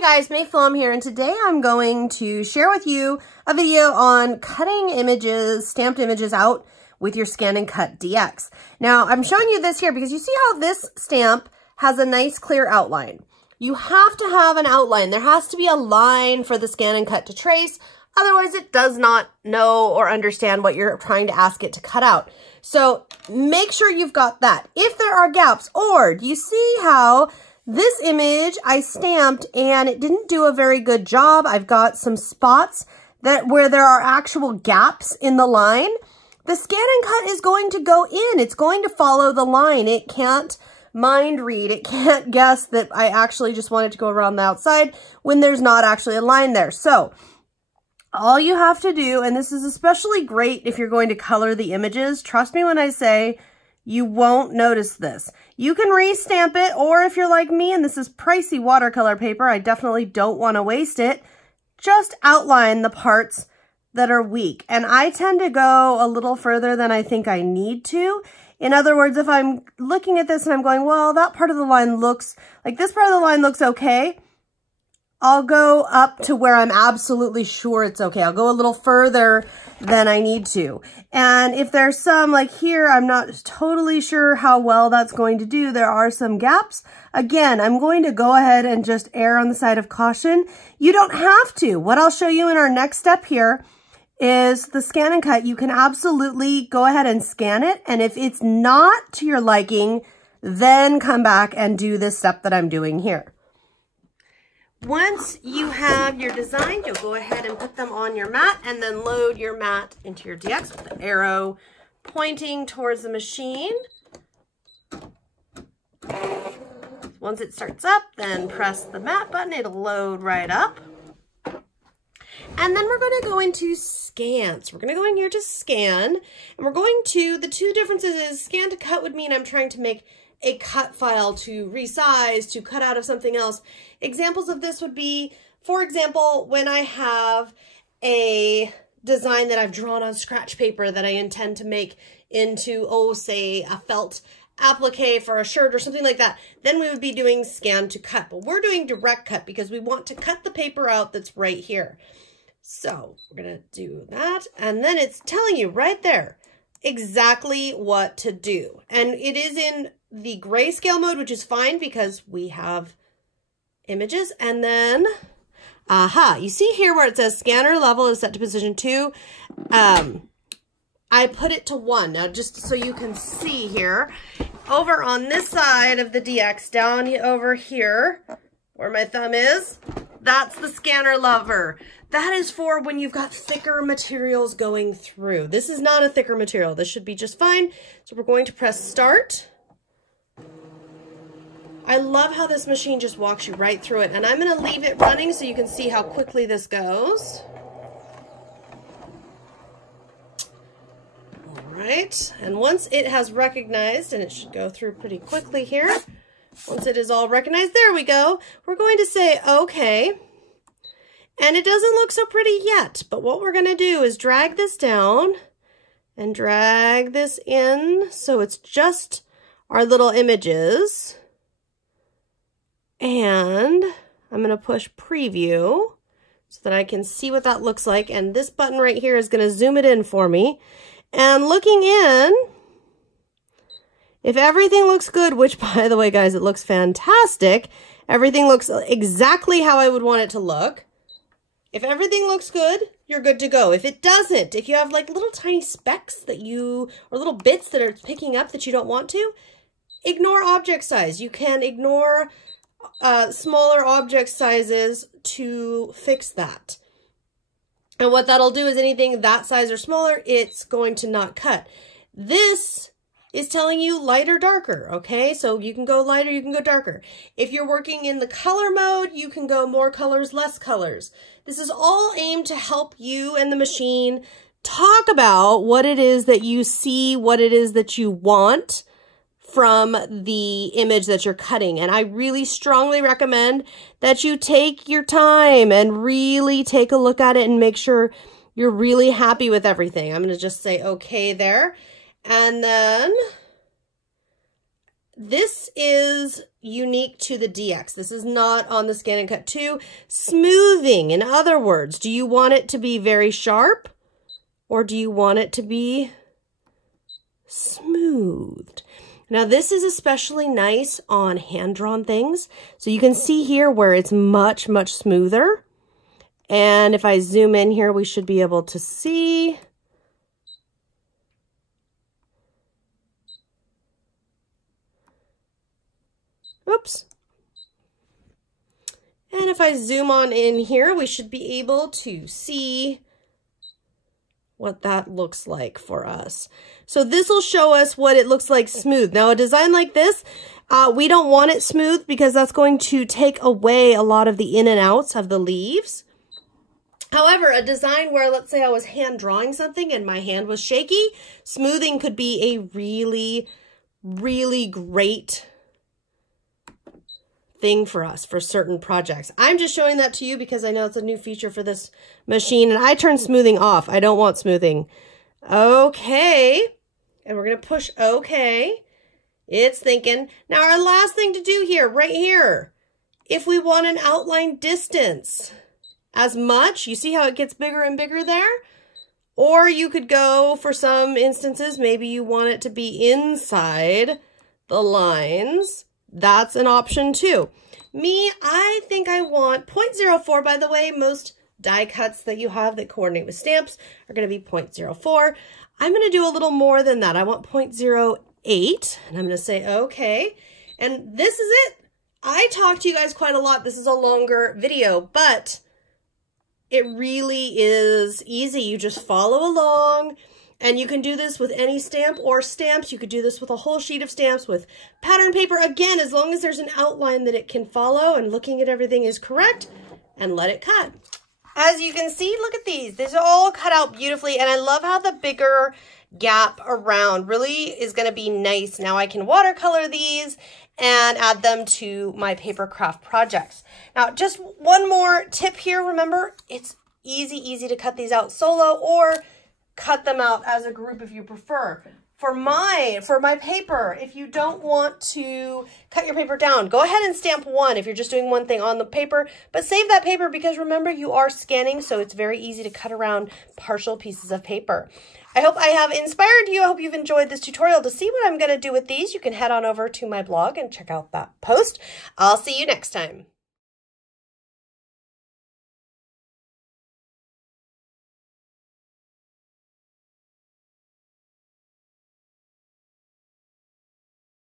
Hey guys, May Flom here, and today I'm going to share with you a video on cutting images, stamped images out with your ScanNCutDX. Now, I'm showing you this here because you see how this stamp has a nice clear outline. You have to have an outline. There has to be a line for the ScanNCut to trace. Otherwise, it does not know or understand what you're trying to ask it to cut out. So make sure you've got that. If there are gaps, or do you see how this image I stamped and it didn't do a very good job? I've got some spots where there are actual gaps in the line. The ScanNCut is going to go in. It's going to follow the line. It can't mind read. It can't guess that I actually just wanted to go around the outside when there's not actually a line there. So all you have to do, and this is especially great if you're going to color the images, trust me when I say you won't notice this. You can re-stamp it, or if you're like me and this is pricey watercolor paper, I definitely don't want to waste it, just outline the parts that are weak. And I tend to go a little further than I think I need to. In other words, if I'm looking at this and I'm going, well, that part of the line looks, like this part of the line looks okay, I'll go up to where I'm absolutely sure it's okay. I'll go a little further than I need to. And if there's some, like here, I'm not totally sure how well that's going to do. There are some gaps. Again, I'm going to go ahead and just err on the side of caution. You don't have to. What I'll show you in our next step here is the ScanNCut. You can absolutely go ahead and scan it. And if it's not to your liking, then come back and do this step that I'm doing here. Once you have your design, you'll go ahead and put them on your mat and then load your mat into your DX with the arrow pointing towards the machine. Once it starts up, then press the mat button. It'll load right up. And then we're going to go into scan. So we're going to go in here to scan. And we're going to, the two differences is scan to cut would mean I'm trying to make a cut file to resize, to cut out of something else. Examples of this would be, for example, when I have a design that I've drawn on scratch paper that I intend to make into, oh, say a felt applique for a shirt or something like that, then we would be doing scan to cut. But we're doing direct cut because we want to cut the paper out that's right here. So we're going to do that. And then it's telling you right there exactly what to do. And it is in the grayscale mode, which is fine because we have images. And then, you see here where it says scanner level is set to position 2. I put it to 1. Now, just so you can see here, over on this side of the DX, down over here, where my thumb is, that's the scanner lever. That is for when you've got thicker materials going through. This is not a thicker material. This should be just fine. So we're going to press start. I love how this machine just walks you right through it. And I'm going to leave it running so you can see how quickly this goes. All right. And once it has recognized, and it should go through pretty quickly here. Once it is all recognized, there we go. We're going to say, okay. And it doesn't look so pretty yet, but what we're going to do is drag this down and drag this in so it's just our little images. And I'm going to push preview so that I can see what that looks like. And this button right here is going to zoom it in for me. And looking in, if everything looks good, which by the way, guys, it looks fantastic. Everything looks exactly how I would want it to look. If everything looks good, you're good to go. If it doesn't, if you have like little tiny specks that or little bits that are picking up that you don't want to, ignore object size. You can ignore smaller object sizes to fix that. And what that'll do is anything that size or smaller, it's going to not cut. This is telling you lighter, darker, okay? So you can go lighter, you can go darker. If you're working in the color mode, you can go more colors, less colors. This is all aimed to help you and the machine talk about what it is that you see, what it is that you want from the image that you're cutting. And I really strongly recommend that you take your time and really take a look at it and make sure you're really happy with everything. I'm going to just say okay there. And then this is unique to the DX. This is not on the ScanNCut 2. Smoothing, in other words, do you want it to be very sharp or do you want it to be smoothed? Now this is especially nice on hand-drawn things. So you can see here where it's much, much smoother. And if I zoom in here, we should be able to see. Oops. And if I zoom on in here, we should be able to see what that looks like for us. So this will show us what it looks like smooth. Now a design like this, we don't want it smooth because that's going to take away a lot of the in and outs of the leaves. However, a design where, let's say I was hand drawing something and my hand was shaky, smoothing could be a really, really great thing for us for certain projects. I'm just showing that to you because I know it's a new feature for this machine and I turn smoothing off. I don't want smoothing. Okay. And we're going to push okay. It's thinking. Now our last thing to do here, right here, if we want an outline distance as much, you see how it gets bigger and bigger there? Or you could go, for some instances, maybe you want it to be inside the lines. That's an option too. Me, I think I want 0.04. By the way, most die cuts that you have that coordinate with stamps are going to be 0.04. I'm going to do a little more than that. I want 0.08, and I'm going to say okay. And this is it. I talked to you guys quite a lot. This is a longer video, but it really is easy. You just follow along. And you can do this with any stamp or stamps. You could do this with a whole sheet of stamps with pattern paper. Again, as long as there's an outline that it can follow and looking at everything is correct, and let it cut. As you can see, look at these. These are all cut out beautifully, and I love how the bigger gap around really is going to be nice. Now I can watercolor these and add them to my paper craft projects. Now, just one more tip here. Remember, it's easy to cut these out solo or cut them out as a group if you prefer. For my paper, if you don't want to cut your paper down, go ahead and stamp one if you're just doing one thing on the paper, but save that paper because remember you are scanning, so it's very easy to cut around partial pieces of paper. I hope I have inspired you. I hope you've enjoyed this tutorial. To see what I'm going to do with these, you can head on over to my blog and check out that post. I'll see you next time.